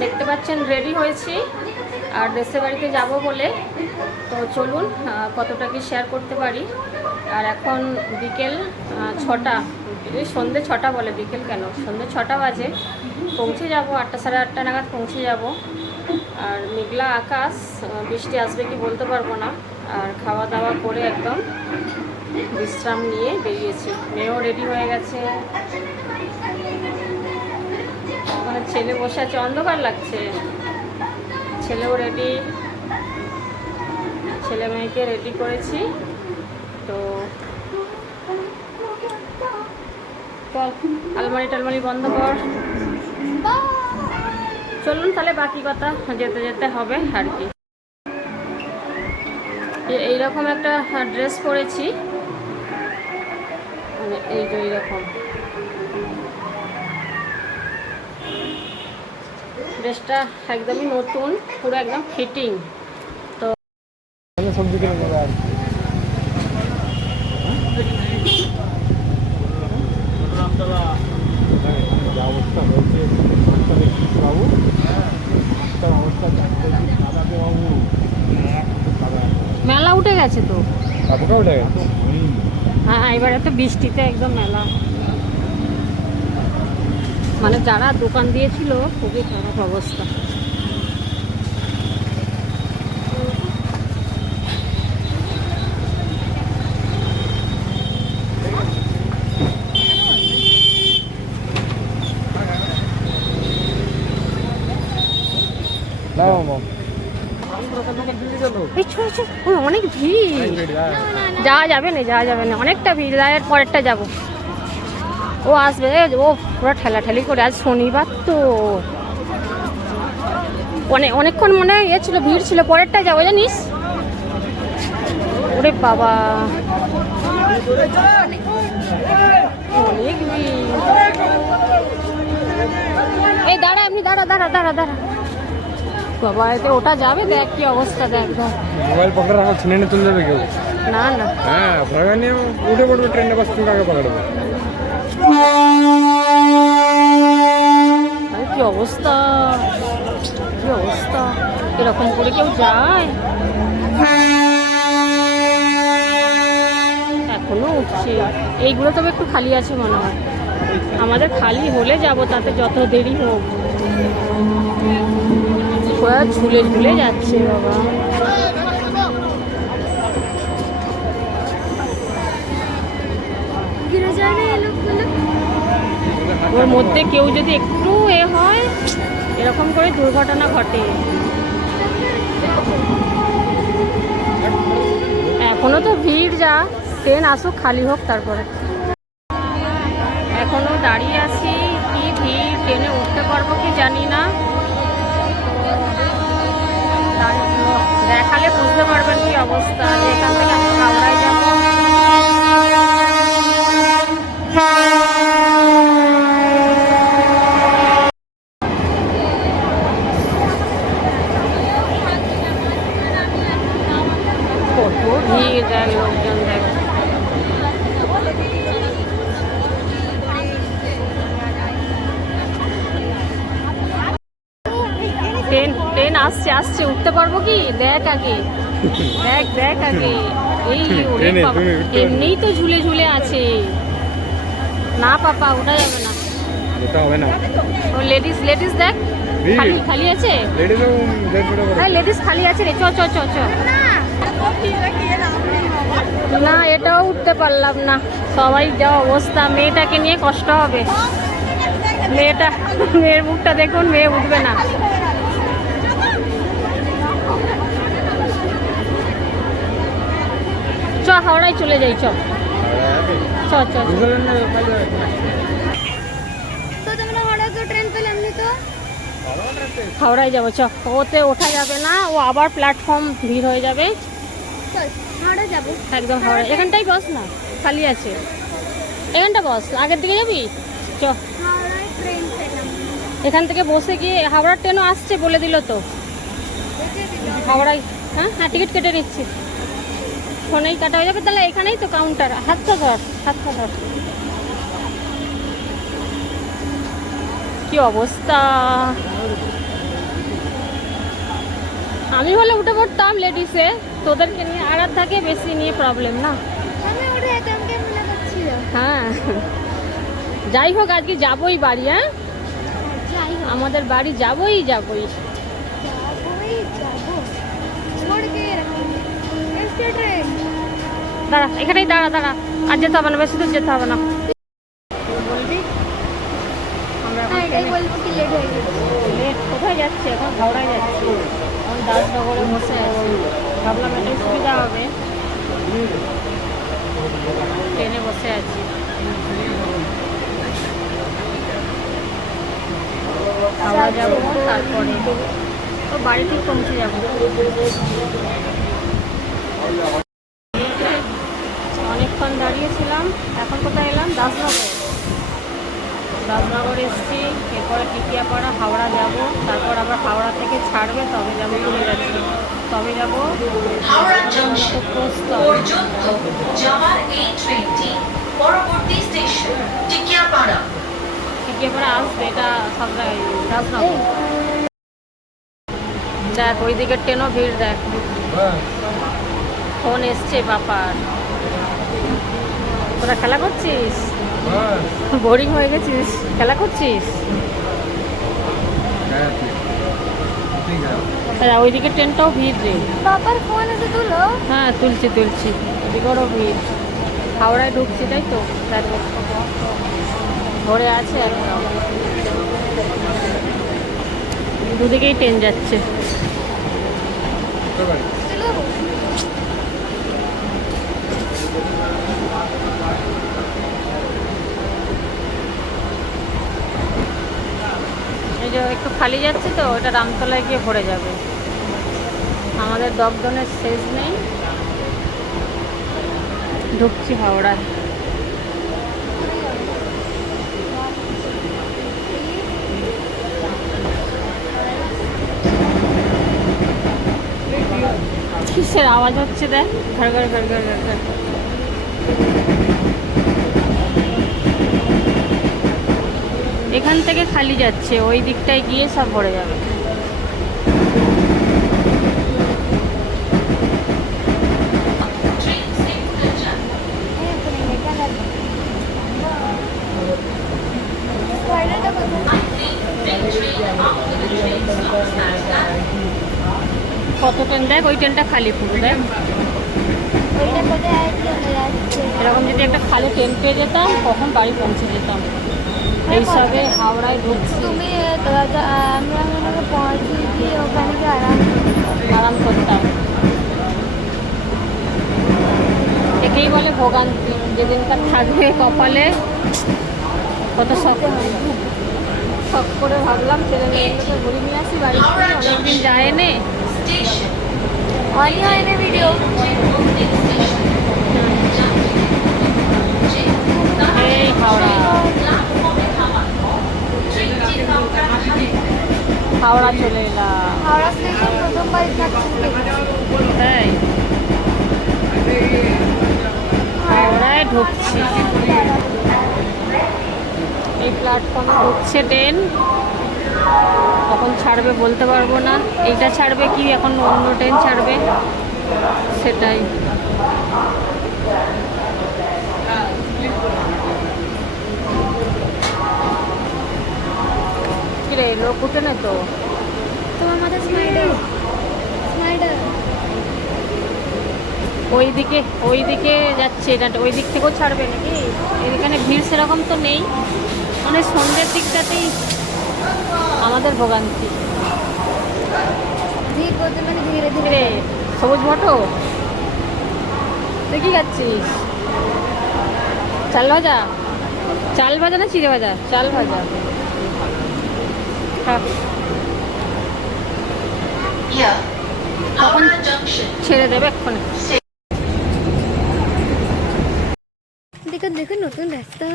দেখতে পাচ্ছেন রেডি হয়েছি। আর দেশের বাড়িতে যাব বলে। তো চলুন কতটা কি শেয়ার করতে পারি। আর এখন বিকেল ছটা, এই সন্ধ্যে ছটা বলে, বিকেল কেন? সন্ধ্যে ছটা বাজে। পৌঁছে যাব, আটটা সাড়ে আটটা নাগাদ পৌঁছে যাব। আর মেঘলা আকাশ বৃষ্টি আসবে কি বলতে পারব না। আর খাওয়া দাওয়া করে একদম বিশ্রাম নিয়ে বেরিয়েছি। মেয়েও রেডি হয়ে গেছে। ওখানে ছেলে বসে আছে, অন্ধকার লাগছে। ছেলেও রেডি ছেলে মেয়েকে রেডি করেছি। তো আলমারি টালমারি বন্ধ কর। চলুন তাহলে বাকি কথা যেতে যেতে হবে আর কি। এইরকম একটা ড্রেস পরেছি। মানে এই যে এইরকম। ড্রেসটা একদমই নতুন পুরো একদম ফিটিং তো সবজি কিনে নেবে আর মেলা উঠে গেছে তো? উঠে গেছে। হ্যাঁ এবারে তো বৃষ্টিতে একদম মেলা। মানে যারা দোকান দিয়েছিল খুবই খারাপ অবস্থা। অনেক ভিড়। যাওয়া যাবে না যাওয়া যাবে না। অনেকটা ভিড় এর পরেরটা যাব। ও আসবে ও পুরো ঠেলাঠেলি করে আজ শনিবার তো। অনেক অনেকক্ষণ মনে হয় ছিল ভিড় ছিল পরেরটা যাব জানিস? ওরে বাবা। অনেক এই দাঁড়া এমনি দাঁড়া দাঁড়া দাঁড়া দাঁড়া। বাবা এতে ওটা যাবে? দেখ কি অবস্থা দেখ মোবাইল পকড়ে রাখো ছিনে নিয়ে চলে যাবে কেউ? না না। হ্যাঁ উঠে পড়বে ট্রেনে বাস তুমি পকড়বে আরে কি অবস্থা? কি অবস্থা? এরকম করে কেউ যায়? এখনও উঠছে। এইগুলো তবে একটু খালি আছে মনে হয়। আমাদের খালি হলে যাব, তাতে যত দেরি হোক। ঝুলে ঝুলে যাচ্ছে বাবা। ওর মধ্যে কেউ যদি একটু এ হয়, এরকম করে দুর্ঘটনা ঘটে। এখনও তো ভিড় যা, ট্রেন আসুক, খালি হোক তারপরে। এখনও দাঁড়িয়ে আছি, কি ভিড়, ট্রেনে উঠতে পারব কি জানি না। দেখালে বুঝতে পারবেন কি অবস্থা। এখান থেকে আমি হাওড়ায় যাব কত ভিড় দেখ লোকজন দেখ ট্রেন ট্রেন আসছে আসছে উঠতে পারব কি? দেখ আগে। দেখ দেখ আগে। এই এমনিই তো ঝুলে ঝুলে আছে। না পাপা ওঠা যাবে না। ওটা হবে না। ও লেডিস লেডিস দেখ। খালি খালি আছে? হ্যাঁ লেডিস খালি আছে রে। চ চ চ চ। না এটাও উঠতে পারলাম না। সবাই যা অবস্থা মেয়েটাকে নিয়ে কষ্ট হবে। মেয়েটা মেয়ের মুখটা দেখুন মেয়ে উঠবে না। হাওড়ায় চলে যাই চ চ হাওড়ায় যাব চ ওতে ওঠা যাবে না ও আবার প্ল্যাটফর্ম ভিড় হয়ে যাবে। হাওড়া যাব। একদম হাওড়া এখানটাই বস না? খালি আছে। এখানটা বস আগের দিকে যাবি? চ হাওড়ায় এখান থেকে বসে গিয়ে হাওড়ার ট্রেনও আসছে বলে দিল তো। হাওড়ায় হ্যাঁ হ্যাঁ টিকিট কেটে নিচ্ছি। ফোনেই কাটা হয়ে যাবে তাহলে এখানেই তো কাউন্টার হাতটা ধর হাতটা ধর। কি অবস্থা? আমি হলে উঠে পড়তাম লেডিসে তোদেরকে নিয়ে আড়ার থাকে বেশি নিয়ে প্রবলেম না। হ্যাঁ। যাই হোক আজকে যাবোই বাড়ি হ্যাঁ? যাই হোক। আমাদের বাড়ি যাবোই যাবোই। যাবোই যাব। দাঁড়া এখানেই দাঁড়া দাঁড়া। আর যেতে হবে না বেশি দূর যেতে হবে না। হ্যাঁ কোথায় যাচ্ছে? এখন হাওড়ায় যাচ্ছি। এখন দাসনগরে বসে আছি। ভাবলাম এটাই সুবিধা হবে। ট্রেনে বসে আছি। হাওড়া যাব তারপরে। তো বাড়িতেই পৌঁছে যাব। অনেকক্ষণ দাঁড়িয়েছিলাম এখন কোথায় এলাম? দাসনগর। রাজনগর এসছি এরপরে টিকিয়াপাড়া হাওড়া যাব। তারপর আবার হাওড়া থেকে ছাড়বে তবে যাব যাচ্ছি তবে যাব পরবর্তী স্টেশন টিকিয়াপাড়া। টিকিয়াপাড়া আসবে এটা সব জায়গায় রাজনগর দেখ ওই দিকের ট্রেনও ভিড় দেখ। ফোন এসছে বাপার তোরা খেলা করছিস? বোরিং হয়ে গেছিস। খেলা করছিস? আচ্ছা, ওইদিকে ট্রেনটাও ভিড় রে। পাপার ফোন এসে তুলো। হ্যাঁ তুলছি তুলছি। এদিকেরও ভিড়। হাওড়ায় ঢুকছি তাই তো? ভরে আছে একদম দুদিকেই ট্রেন যাচ্ছে। তুলো। এই যে একটু খালি যাচ্ছে তো, ওটা রামতলায় গিয়ে ভরে যাবে। আমাদের দগদনের শেষ নেই। ঢুকছি হাওড়ায়। কিসের আওয়াজ হচ্ছে দেখ? ঘর ঘর ঘর ঘর ঘর ঘর। এখান থেকে খালি যাচ্ছে, ওই দিকটায় গিয়ে সব ভরে যাবে। কত ট্রেন দেখ? ওই ট্রেনটা খালি পুরো, দেখ। এরকম যদি একটা খালি ট্রেন পেয়ে যেতাম, কখন বাড়ি পৌঁছে যেতাম। এইসবে হাওড়ায় ঢুকছি। তুমি আমরা ওখানে পৌঁছে গিয়ে ওখানে গিয়ে আরাম আরাম করতাম। একেই বলে ভোগান্তি যেদিনকার থাকবে কপালে কত শখ। শখ করে ভাবলাম ছেলে মেয়েগুলোকে ঘুরে নিয়ে আসি বাড়ি থেকে অনেকদিন যায় নে. অনই হয় না ভিডিও এই হাওড়া প্ল্যাটফর্মে থামার পর ট্রেনটি কাউন্টার ধারে হাওড়া চলে এলাম। হাওড়া স্টেশন প্রথমবার তাই? হাওড়ায় ঢুকছি। এই প্ল্যাটফর্মে ঢুকছে ট্রেন কখন ছাড়বে বলতে পারব না। এইটা ছাড়বে কি? এখন অন্য ট্রেন ছাড়বে। সেটাই। কিরে লোক উঠে না তো? তোমার মাথা স্মাইডার স্মাইডার ওই দিকে ওই দিকে যাচ্ছে এটা ওই দিক থেকেও ছাড়বে নাকি? এখানে ভিড় সেরকম তো নেই। মানে সন্ধ্যের দিকটাতেই আমাদের ভোগান্তি। ধীরে করতে মানে ধীরে ধীরে সবুজ মটো তুই কি খাচ্ছিস? চাল ভাজা? চাল ভাজা না চিড়ে ভাজা? চাল ভাজা। ছেড়ে দেবে এক্ষুনি। নতুন রাস্তা।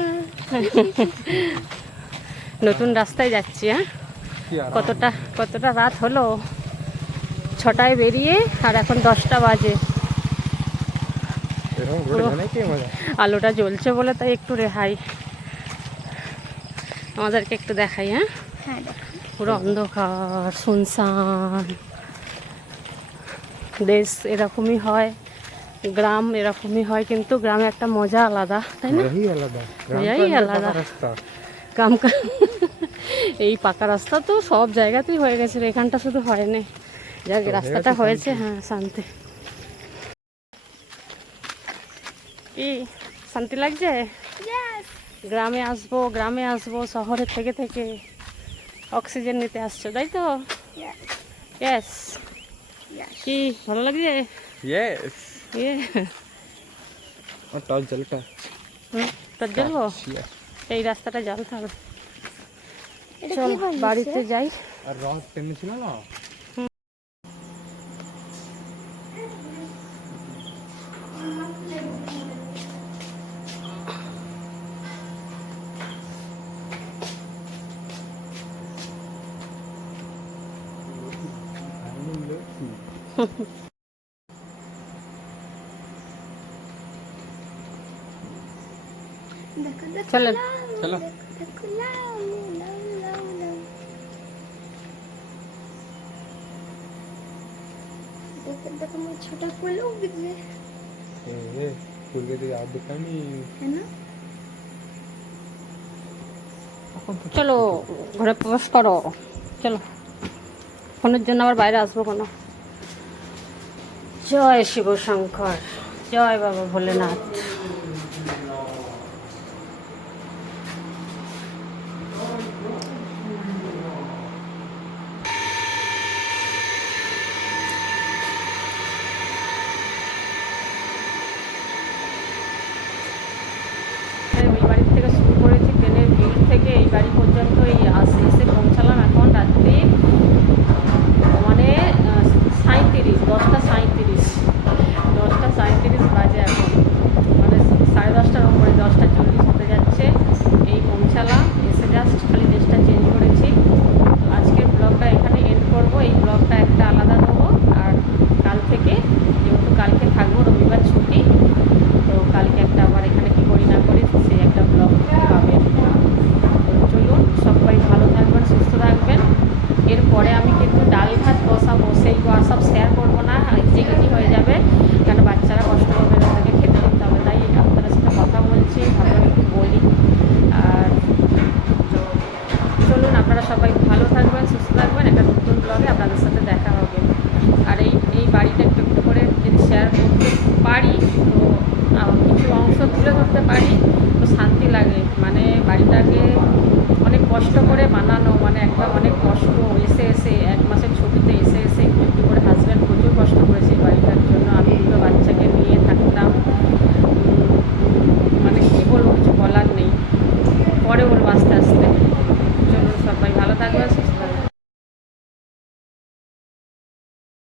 নতুন রাস্তায় যাচ্ছি হ্যাঁ? কতটা কতটা রাত হলো? ছটায় বেরিয়ে আর এখন দশটা বাজে। আলোটা জ্বলছে বলে তাই একটু রেহাই। আমাদেরকে একটু দেখাই হ্যাঁ? হ্যাঁ, পুরো অন্ধকার শুনশান। দেশ এরকমই হয় গ্রাম এরকমই হয় কিন্তু গ্রামে একটা মজা আলাদা তাই না? মজাই আলাদা। গ্রাম এই পাকা রাস্তা তো সব জায়গাতেই হয়ে গেছে এখানটা শুধু হয়নি। যাক রাস্তাটা হয়েছে হ্যাঁ শান্তি। ই শান্তি লাগছে? গ্রামে আসব গ্রামে আসব শহরে থেকে থেকে। অক্সিজেন নিতে আসছো তাই তো? ইয়েস কি ভালো লাগছে? ইয়েস ইয়ে টর্চ জ্বল টর্চ জ্বলবো এই রাস্তাটা জ্বালতে হবে চল বাড়িতে যাই। আর টেনেছিল না? চলেন चलो देखो देखो मैं छोटा फूल उग गए ए फूल के तो याद दिखानी है ना চলো ঘরে প্রবেশ করো চলো ফোনের জন্য আবার বাইরে আসবো কোনো জয় শিবশঙ্কর জয় বাবা ভোলেনাথ ওই বাড়ি থেকে শুরু করেছি ট্রেনের ভিড় থেকে এই বাড়ি পর্যন্ত এই আসে এসে পৌঁছালাম এখন রাত্রি মানে সাঁত্রিশ দশটা সাঁত্রিশ দশটা সাঁত্রিশ বাজে এখন মানে সাড়ে দশটার উপরে দশটা চল্লিশ হতে যাচ্ছে এই পৌঁছালাম এসে জাস্ট খালি ড্রেসটা চেঞ্জ করেছি তো আজকের ব্লগটা এখানে এন্ড করব এই ব্লগটা একটা আলাদা দেবো আর কাল থেকে যেহেতু কালকে থাকব রবিবার ছুটি তো কালকে একটা আবার এখানে কি করি না করি সেই একটা ব্লগ পাবেন তো চলুন সবাই ভালো থাকবেন সুস্থ থাকবেন এরপরে আমি কিন্তু ডাল ভাত বসাবো সেইগুলো আর সব শেয়ার করব না ইজি হয়ে যাবে কেন বাচ্চারা কষ্ট হবে তাদেরকে খেতে দিতে হবে তাই আপনাদের সাথে কথা বলছি ভাবলাম একটু বলি আর তো চলুন আপনারা সবাই ভালো থাকবেন সুস্থ থাকবেন একটা নতুন ব্লগে আপনাদের সাথে দেখা হবে আর এই এই বাড়িটা একটু একটু করে যদি শেয়ার করতে পারি তো আহ, কিছু অংশ ধরতে পারি, তো শান্তি লাগে। মানে বাড়িটাকে অনেক কষ্ট করে বানানো মানে একটা অনেক কষ্ট, এসে এসে এক এসে